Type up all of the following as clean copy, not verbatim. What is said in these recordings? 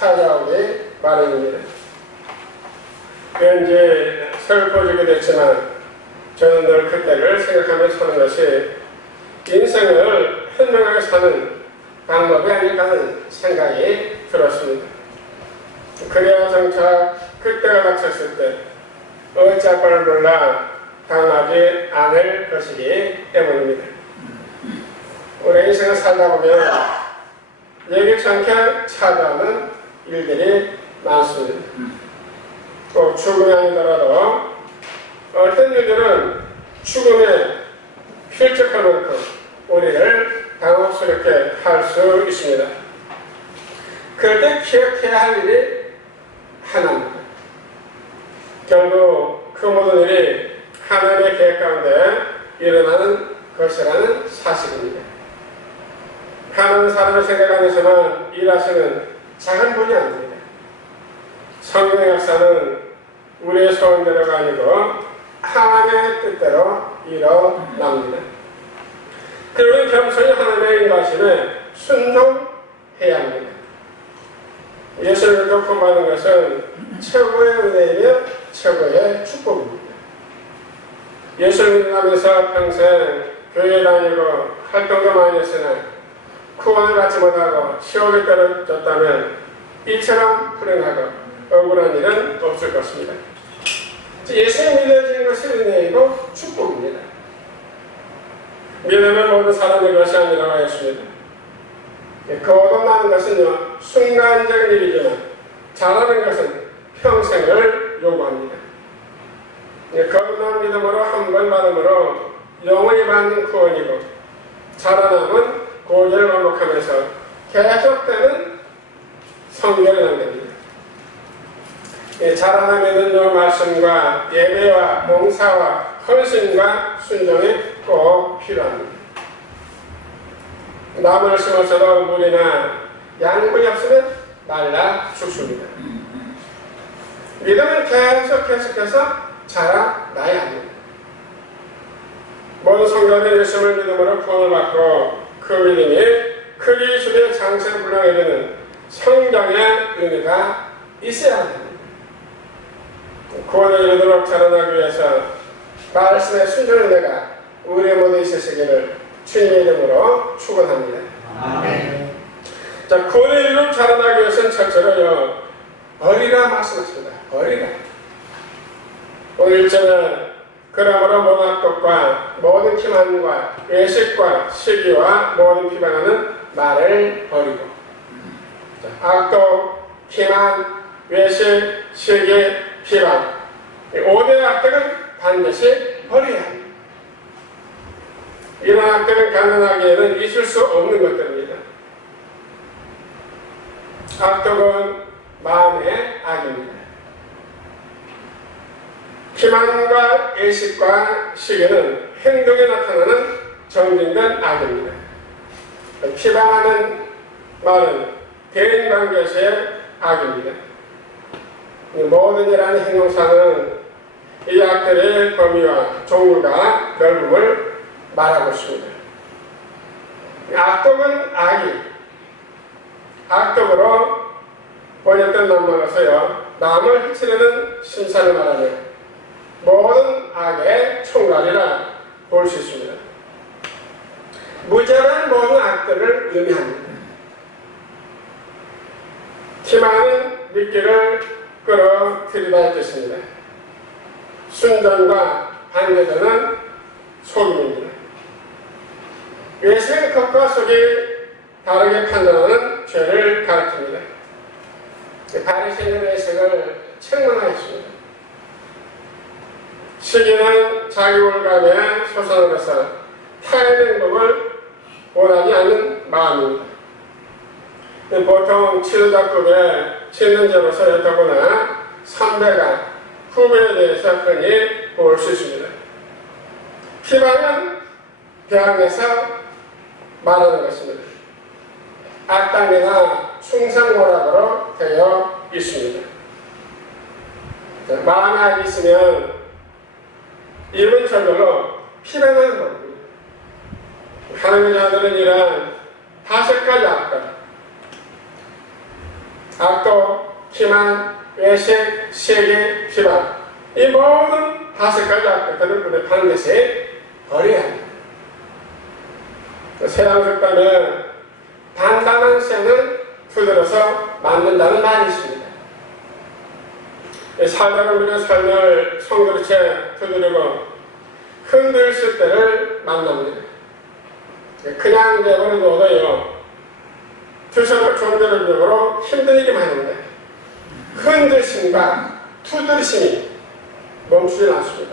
찾아오기 마련입니다. 왠지 슬퍼지게 됐지만 저는 늘 그때를 생각하며 사는 것이 인생을 현명하게 사는 방법이 아닐까 하는 생각이 들었습니다. 그래야 정작 그때가 닥쳤을 때 어찌할 바를 몰라 당하지 않을 것이기 때문입니다. 우리 인생을 살다 보면 예기치 않게 찾아오는 일들이 많습니다. 또 죽음이 아니더라도 어떤 일들은 죽음에 필적할 만큼 우리를 당혹스럽게 할 수 있습니다. 그럴 때 기억해야 할 일이 하나입니다. 결국 그 모든 일이 하나님의 계획 가운데 일어나는 것이라는 사실입니다. 하나님 사람의 생각 안에서만 일하시는 작은 분이 아닙니다. 성경의 역사는 우리의 소원대로가 아니고 하나님의 뜻대로 일어납니다. 그리고 겸손히 하나님의 인도하심에 순종해야 합니다. 예수를 믿고 구원받는 것은 최고의 은혜이며 최고의 축복입니다. 예수를 믿으면서 평생 교회 다니고 활동도 많이 했으나 구원을 받지 못하고 시험에 떨어졌다면 이처럼 불행하고 억울한 일은 없을 것입니다. 예수를 믿어지는 것이 은혜이고 축복입니다. 믿음은 모든 사람의 것이 아니라고 하였습니다. 거듭나는 것은요, 순간적인 일이지만 잘하는 것은 평생을 요구합니다. 거듭난 믿음으로 한 번 받음으로 영원히 받는 구원이고 자라남은 고개를 반복하면서 계속되는 성결의 단계입니다. 자라나면은 요 말씀과 예배와 봉사와 헌신과 순종이 꼭 필요합니다. 나무를 심어서도 물이나 양분이 없으면 말라 죽습니다. 믿음은 계속해서 자라나야 합니다. 모든 성도는 예수를 믿음으로 구원을 받고 그 믿음이 그리스도의 장세불량에 이르는 성장의 의미가 있어야 합니다. 구원에 이르도록 자라나기 위해서 말씀의 순전한 은혜가 우리 모두에 있으시기를 주님의 이름으로 축원합니다. 아멘. 자, 구원에 이르도록 자라나기 위해서는 첫째로요, 어리라 말씀하십니다. 어리라. 오늘 1절은 그러므로 모든 악독과 모든 기만과 외식과 시기와 모든 비방하는 말을 버리고. 자, 악독, 기만, 외식, 시기, 비방. 5대의 악독은 반드시 버려야 합니다. 이런 악독은 가능하기에는 있을 수 없는 것들입니다. 악독은 마음의 악입니다. 기만과 예식과 시기는 행동에 나타나는 정진된 악입니다. 비방하는 말은 대인관계에서의 악입니다. 모든 일하는 행동사는 이 악들의 범위와 종류가 넓음을 말하고 있습니다. 악독은 악이 악독으로 번역된 낱말로서요, 남을 해치려는 신사를 말하며 모든 악의 총괄이라 볼 수 있습니다. 무자란 모든 악들을 의미합니다. 기만은 미끼를 끌어들이다 뜻입니다. 순전과 반대되는 속임입니다. 외식은 겉과 속이 다르게 판단하는 죄를 가리킵니다. 바리새인의 외식을 책망하였습니다. 시기는 자기 올감에 솟아나서 타의 행복을 원하지 않는 마음입니다. 보통 치료작급에 친는자로서 여타거나 선배가 후배에 대해서 흔히 볼 수 있습니다. 비방은 대항에서 말하는 것입니다. 악당이나 충성모락으로 되어 있습니다. 마음에 악이 있으면 입은 저절로 피방하는 겁니다. 하나님의 자들은 이러한 5가지 악들, 악도, 기만, 외식, 시기, 비방, 이 모든 5가지 악들을 우리 반드시 버려야 합니다. 서양석단은 단단한 쇠는 두드려서 만든다는 말이 있습니다. 살다가 우리가 삶을 송두리째 두드리고 흔들실 때를 만납니다. 그냥 내버려둬도요, 두셔도 존재론적으로 힘든 일이 많은데 흔들심과 두드리심이 멈추지 않습니다.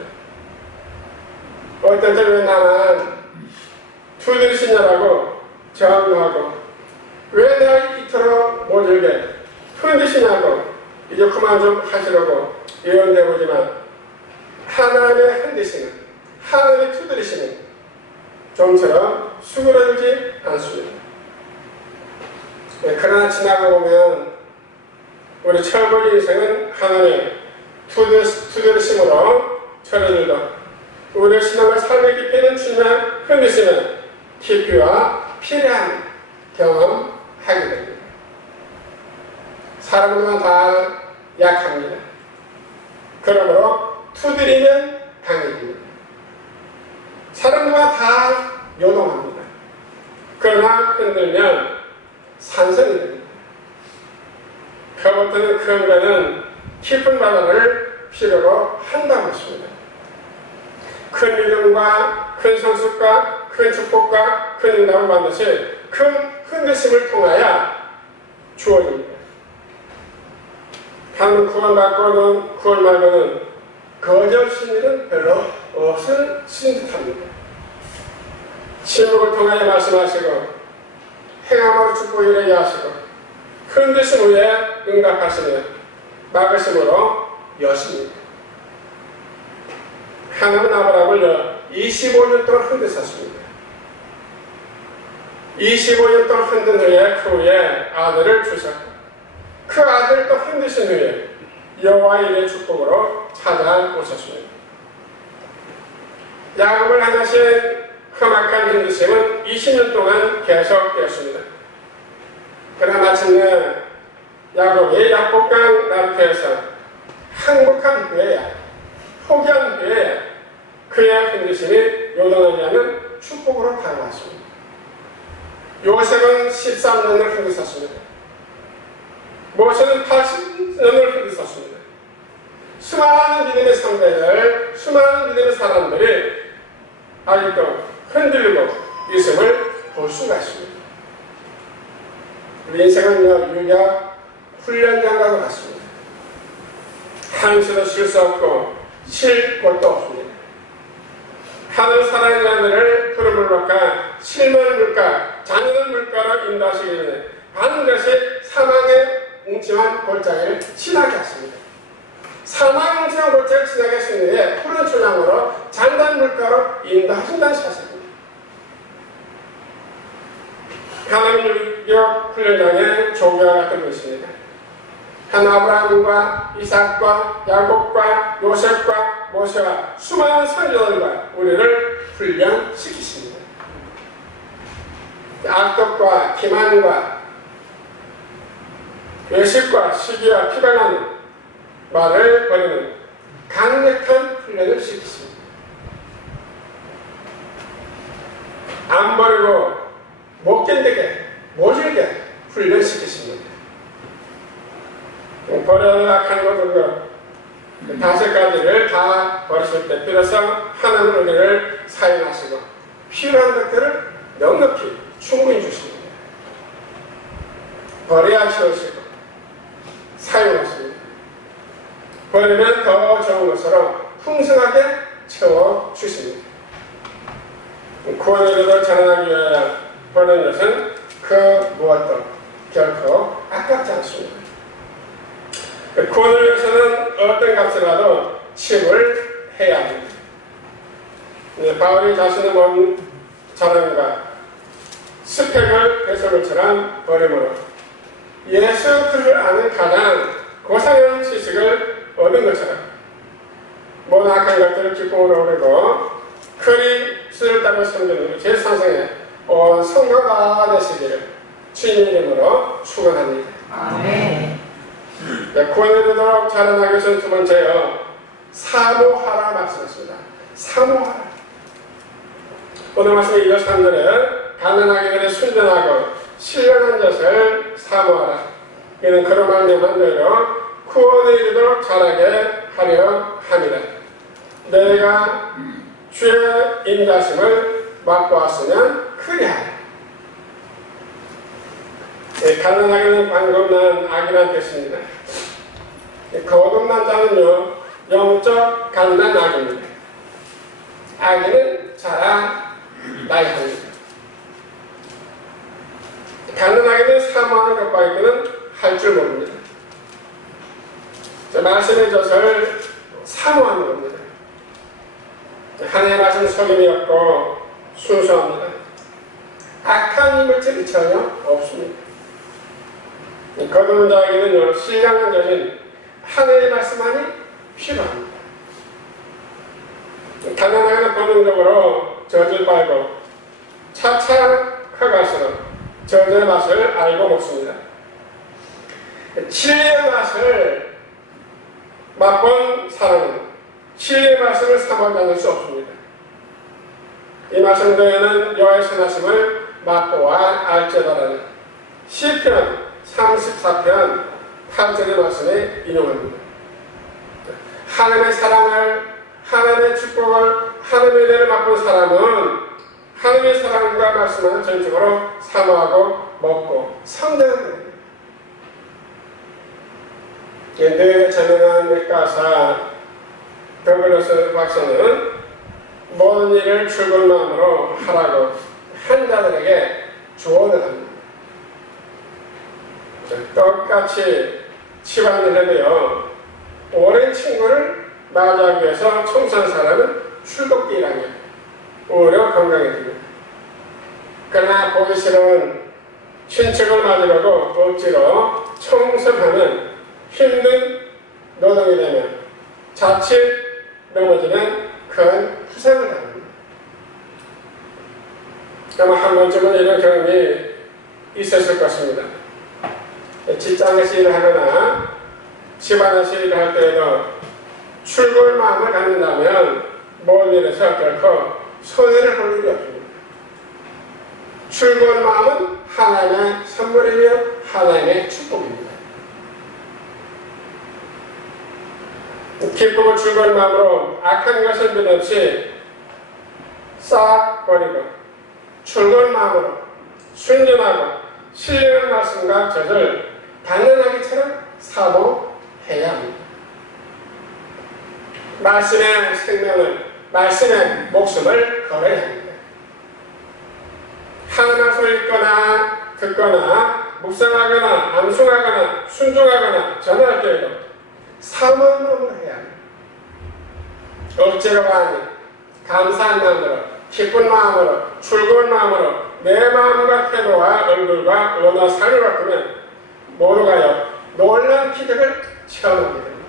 어떤 때는 나만 두드리시냐라고 저항하고 왜 내가 이토록 못 일게 흔드시냐고 이제 그만 좀 하시려고 예언되고지만 하나님의 흔드시는, 하나님의 두드리시는 좀처럼 수그러들지 않습니다. 그러나 지나고 보면 우리 철거리 인생은 하나님의 두드리심으로 철회들도 우리의 신앙과 삶의 깊이는 주님의 흔드시는 깊이와 필요한 경험하게 됩니다. 사람들은 다 약합니다. 그러므로 두드리면 강해집니다. 사람들은 다 요동합니다. 그러나 흔들면 산성이 됩니다. 그것들은 큰 배는 깊은 바다를 필요로 한다고 했습니다. 큰 믿음과 큰 성숙과 큰 축복과 큰 응답을 반드시 큰 흔들심을 통하여 주어집니다. 하나님 구원받고는 구원 말고는 거절신 일은 별로 없으신 듯합니다. 침묵을 통하여 말씀하시고 행함으로 축복을 이루게 하시고 흔드신 후에 응답하시며 막으심으로 여십니다. 하나님은 아브라함을 25년 동안 흔드셨습니다. 25년 동안 흔든 후에 그 후에 아들을 주셨고 그 아들을 또 흔드신 후에 여호와의 일의 축복으로 찾아오셨습니다. 야곱을 하나신 험악한 흔드심은 20년 동안 계속되었습니다. 그러나 마침내 야곱이 약복강 나루터에서 항복한 후에야, 포기한 후에야 그의 흔드심이 요동하지 않은 축복으로 다가왔습니다. 요셉은 13년을 흔드셨습니다. 모세는 80년을 흔드셨습니다. 수많은 믿음의 상대들, 수많은 믿음의 사람들이 아직도 흔들리고 있음을 볼 수가 있습니다. 우리 인생은 유약 훈련장과 같습니다. 한시도 쉴 수 없고 쉴 곳도 없습니다. 하늘 사랑의 자들을 푸른 물가가 실망의 물가, 잔인한 물가로 인도하시기 전에 반드시 사망의 웅침한 골짜기를 지나게 하십니다. 사망의 웅침한 골짜기를 지나게 하시는 후에 푸른 초장으로 잔잔한 물가로 인도하신다는 사실입니다. 하나님 유격 훈련장의 조교와 같은 것입니다. 한 아브라함과 이삭과 야곱과 요셉과 모세와 수많은 선지자들과 우리를 훈련시키십니다. 악독과 기만과 외식과 시기와 피방하는 말을 버리는 강력한 훈련을 시키십니다. 안 버리고 못 견디게, 모질게 훈련시키십니다. 버려야 악한 것들과 5가지를 다 버리실 때 비로소 하나님 우리를 사용하시고 필요한 것들을 넉넉히 충분히 주십니다. 버려야 채우시고 사용하십니다. 버리면 더 좋은 것으로 풍성하게 채워주십니다. 구원의 일을 전하기 위하여 버는 것은 그 무엇도 결코 아깝지 않습니다. 구원을 위해서는 어떤 값이라도 치를 해야 합니다. 바울이 자신의 몸 자랑과 스펙을 해석을처럼 버림으로 예수 그리스도를 아는 가장 고상한 지식을 얻은 것처럼 모든 악한 것들을 기쁨으로 오르고 그리스도를 따라 섬기는 제3생에 온 성도가 되시기를 주님 이름으로 축원합니다. 아멘. 구원에 이르도록 자라나기 위해서 두 번째요, 사모하라 말씀했습니다. 사모하라. 오늘 말씀에 이어 3절에 가난하게 되려 순전하고 신령한 것을 사모하라. 이는 그로 말미암아 너희로 구원에 이르도록 자라게 하려 함이라. 내가 주의 인자심을 맛보았으면 그리하라. 가난하게는 방금난 악이라는 뜻입니다. 거듭난 자는요, 영적 가난한 악입니다. 악인은 자라 나이 합니다. 가난하게는 사모하는 것밖에는 할 줄 모릅니다. 말씀의 젖을 사모하는 겁니다. 하나님의 말씀은 속임이 없고 순수합니다. 악한 물질이 전혀 없습니다. 거듭난 자에게는요, 신령한 것인 하나님의 말씀만이 필요합니다. 가난하게는 본능적으로 젖을 빨고 차차 커갈수록 젖의 맛을 알고 먹습니다. 진리의 맛을 맛본 사람은 진리의 말씀을 사모하지 않을 수 없습니다. 이 말씀 너희는 여호와의 선하심을 맛보아 알지어다라는 시편 34편 8절의 말씀에 인용합니다. 하나님의 사랑을, 하나님의 축복을, 하나님의 은혜를 맛본 사람은 하나님의 사랑과 말씀을 전적으로 사모하고 먹고 성장합니다. 늘 자명한 맥가사 더글러스 박사는 모든 일을 즐거운 마음으로 하라고 한 자들에게 조언을 합니다. 똑같이 집안일 해도요, 오랜 친구를 맞이하기 위해서 청소한 사람은 즐겁게 일하며 오히려 건강해집니다. 그러나 보기 싫은 친척을 맞으려고 억지로 청소하면 힘든 노동이 되면 자칫 넘어지면 큰 부상을 당합니다. 아마 한 번쯤은 이런 경험이 있었을 것입니다. 직장에서 일을 하거나 집안에서 일을 할 때에도 출근 마음을 갖는다면 먼 일에서 결코 손해를 볼 일이 없습니다. 출근 마음은 하나님의 선물이며 하나님의 축복입니다. 기쁨을 즐거운 마음으로 악한 것을 변없이 싹 버리고 즐거운 마음으로 순전하고 신령한 말씀과 젖을 가난하기처럼 사모해야 합니다. 말씀의 생명을, 말씀의 목숨을 걸어야 합니다. 하나님 말씀을 읽거나 듣거나 묵상하거나 암송하거나 순종하거나 전할 때에도 사모하는 마음으로 해야 합니다. 억지로가 아닌 감사한 마음으로, 기쁜 마음으로, 즐거운 마음으로 내 마음과 태도와 얼굴과 언어 삶을 바꾸면 모두가요, 놀라운 기적을 체험하게 됩니다.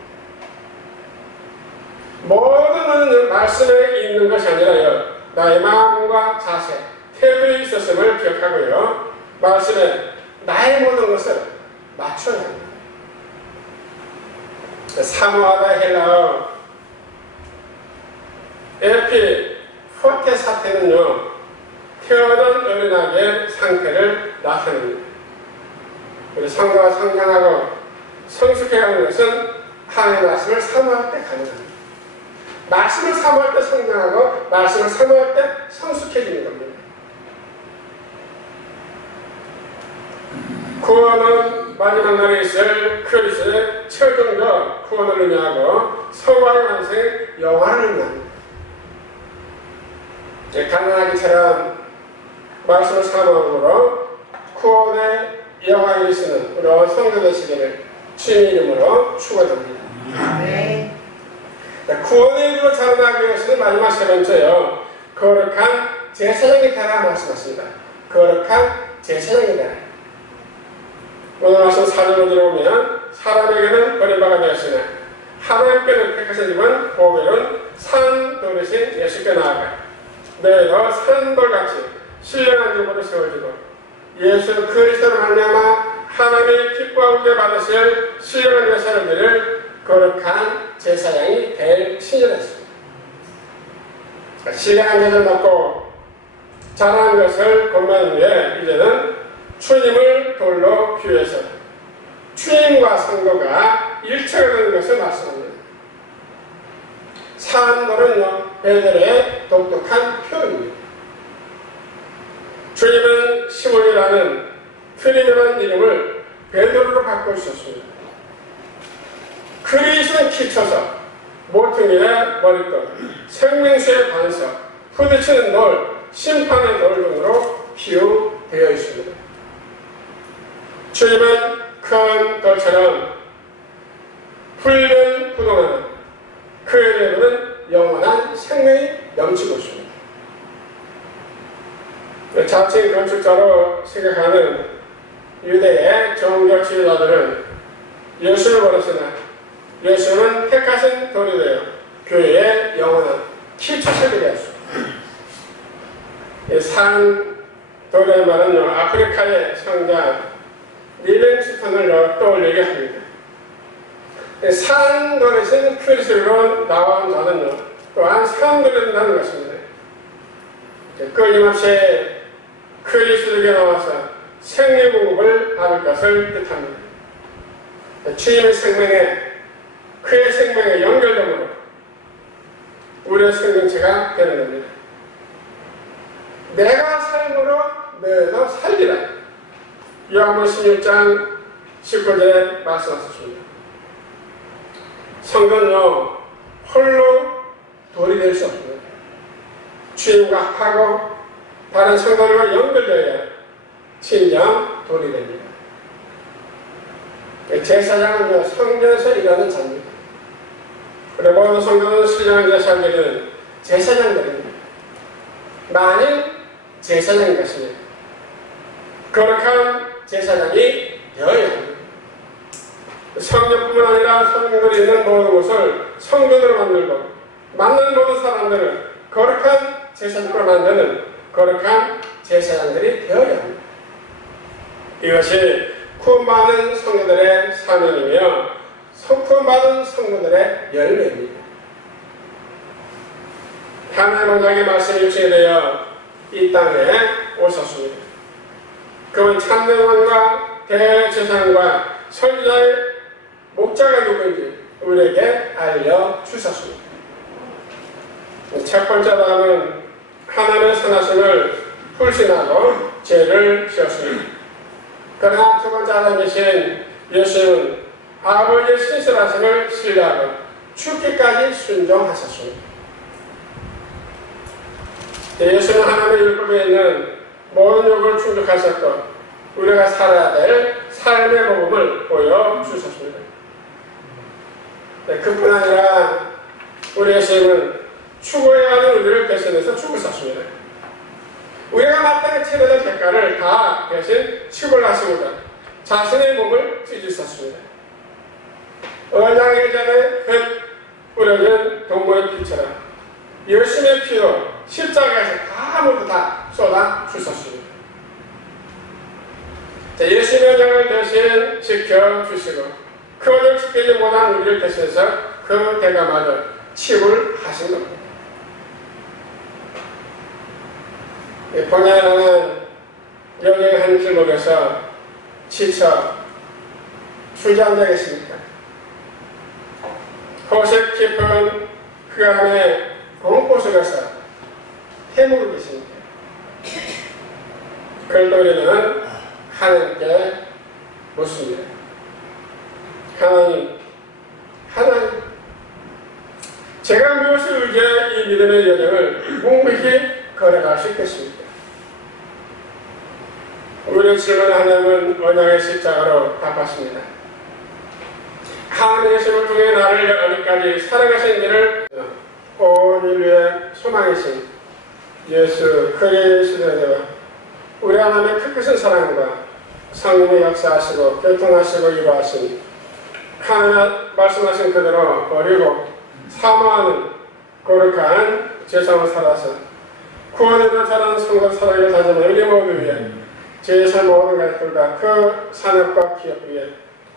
모든 말씀에 있는 것이 아니라요, 나의 마음과 자세, 태도에 있었음을 기억하고요, 말씀에 나의 모든 것을 맞춰야 합니다. 사모하다 헬라어 에피 포테 사태는요, 태어난 어린아기의 상태를 나타냅니다. 우리 성도가 성장하고 성숙해가는 것은 하나님의 말씀을 사모할 때 가능합니다. 말씀을 사모할 때 성장하고 말씀을 사모할 때 성숙해지는 겁니다. 구원은 마지막 날에 있을 그리스도의 최종적 구원을 의미하고 성화의 완성의 영화를 의미합니다. 가난하기처럼 말씀을 사모함으로 구원의 영광이 있는 우리 성도 되시기를 주님의 이름으로 축원합니다. 네. 구원의 이름으로 자라나기 위해서는 마지막 세 번째요, 거룩한 제사장이 되라 말씀하십니다. 거룩한 제사장이 되라. 오늘 말씀 4절로 들어오면 사람에게는 버림받아 되었으나 하나님께는 택하신 이만 보배로운 산 돌이신 예수께 나아가 너희도 산돌같이 신령한 집으로 세워지고 예수 그리스도로 말미암아 하나님이 기뻐하게 받으실 신령한 제사를 드릴 거룩한 제사장이 될 신이었습니다. 신령한 제사를 받고 자라는 것을 건너는 후에 이제는 주님을 돌로 비유해서 주님과 성도가 일체가 되는 것을 말씀합니다. 산돌은요, 베드로의 독특한 표현입니다. 주님은 시몬이라는 트리드라는 이름을 베드로로 바꿔주셨습니다. 그리스도는 키쳐서 모퉁이의 머릿돌, 생명수의 반석, 부딪히는 돌, 심판의 돌 등으로 비유되어 있습니다. 주님은 큰 돌처럼 붉은 부동하는 그의 내부는 영원한 생명이 넘치고 있습니다. 자칭 건축자로 생각하는 유대의 종교 지도자들은 예수를 버렸으나 예수는 택하신 돌이 되어 교회의 영원한 기초가 되게 했습니다. 산 돌의 말은요, 아프리카의 성자 리빙스턴을 떠올리게 합니다. 산 돌에서는 그리스도로 나온 자는요, 또한 산돌이 된다는 것입니다. 끊임없이 그리스도에게 나와서 생명 공급을 받을 것을 뜻합니다. 주님의 생명에, 그의 생명에 연결됨으로 우리의 생명체가 되는 겁니다. 내가 삶으로 너희도 살리라. 요한복음 16장 19절에 말씀하셨습니다. 성도는요, 홀로 돌이 될 수 없습니다. 주님과 합하고 다른 성도들과 연결되어야 진정 돌이 됩니다. 제사장은 성전에서 일하는 자입니다. 그리고 모든 성도는 신령한 제사를 드리는 제사장들입니다. 만일 제사장인 것입니다. 거룩한 제사장이 되어야 합니다. 성전뿐만 아니라 성전들이 있는 모든 곳을 성전으로 만들고 만난 모든 사람들은 거룩한 제사장으로 만드는 거룩한 제사장들이 되어야 합니다. 이것이 구원받은 성도들의 사명이며 구원받은 성도들의 열매입니다. 하나님의 원장의 말씀이 육신이 되어 이 땅에 오셨습니다. 그분 참된 왕과 대제사장과 선지자의 목자가 누구인지 우리에게 알려주셨습니다. 첫 번째 다음은 하나님의 선하심을 불신하고 죄를 지었습니다. 그러나 두 번째 하나 계신 예수님은 아버지의 신실하심을 신뢰하고 죽기까지 순종하셨습니다. 예수는 하나님의 율법에 있는 모든 욕을 충족하셨고 우리가 살아야 될 삶의 복음을 보여주셨습니다. 그뿐 아니라 우리 예수님은 죽어야 하는 우리를 대신해서 죽으셨습니다. 우리가 마땅히 치러야 될 대가를 다 대신 치불하시고자 자신의 몸을 찢으셨습니다. 언약의 전에 흙 뿌려진 동물의 피처럼 예수님의 피로 십자가에서 다 모두 다 쏟아 주셨습니다. 예수님의 언약을 대신 지켜주시고 그 언약을 지키지 못한 우리를 대신해서 그 대가마저 치불하신 겁니다. 본연은 여기 한 길목에서 지쳐 쉬지 않아 계십니까? 호색 깊은 그 안에 공포 속에서 헤매고 계십니까? 글돌이는 하나님께 묻습니다. 하나님, 제가 무엇을 의지해 이 믿음의 여정을 묵묵히 걸어갈 수 있겠습니까? 우리의 질문 하나님은 언약의 십자가로 답하십니다. 하나님의 예수를 통해 나를 어디까지 살아가신 일을 온 인류의 소망이신 예수 그리스도의 우리 하나님의 크크신 사랑과 성령의 역사하시고 교통하시고 이루하신 하나님 말씀하신 그대로 버리고 사모하는 거룩한 제사장을 살아서 구원에도 자라는 성도 사랑을 다짐하는 우리 모두 위해 제사 모든 가족들과 그 산업과 기업 위에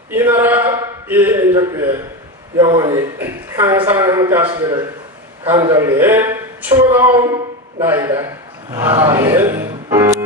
이 나라 이 민족 위에 영원히 항상 함께 하시기를 간절히 축원하옵나이다. 아멘.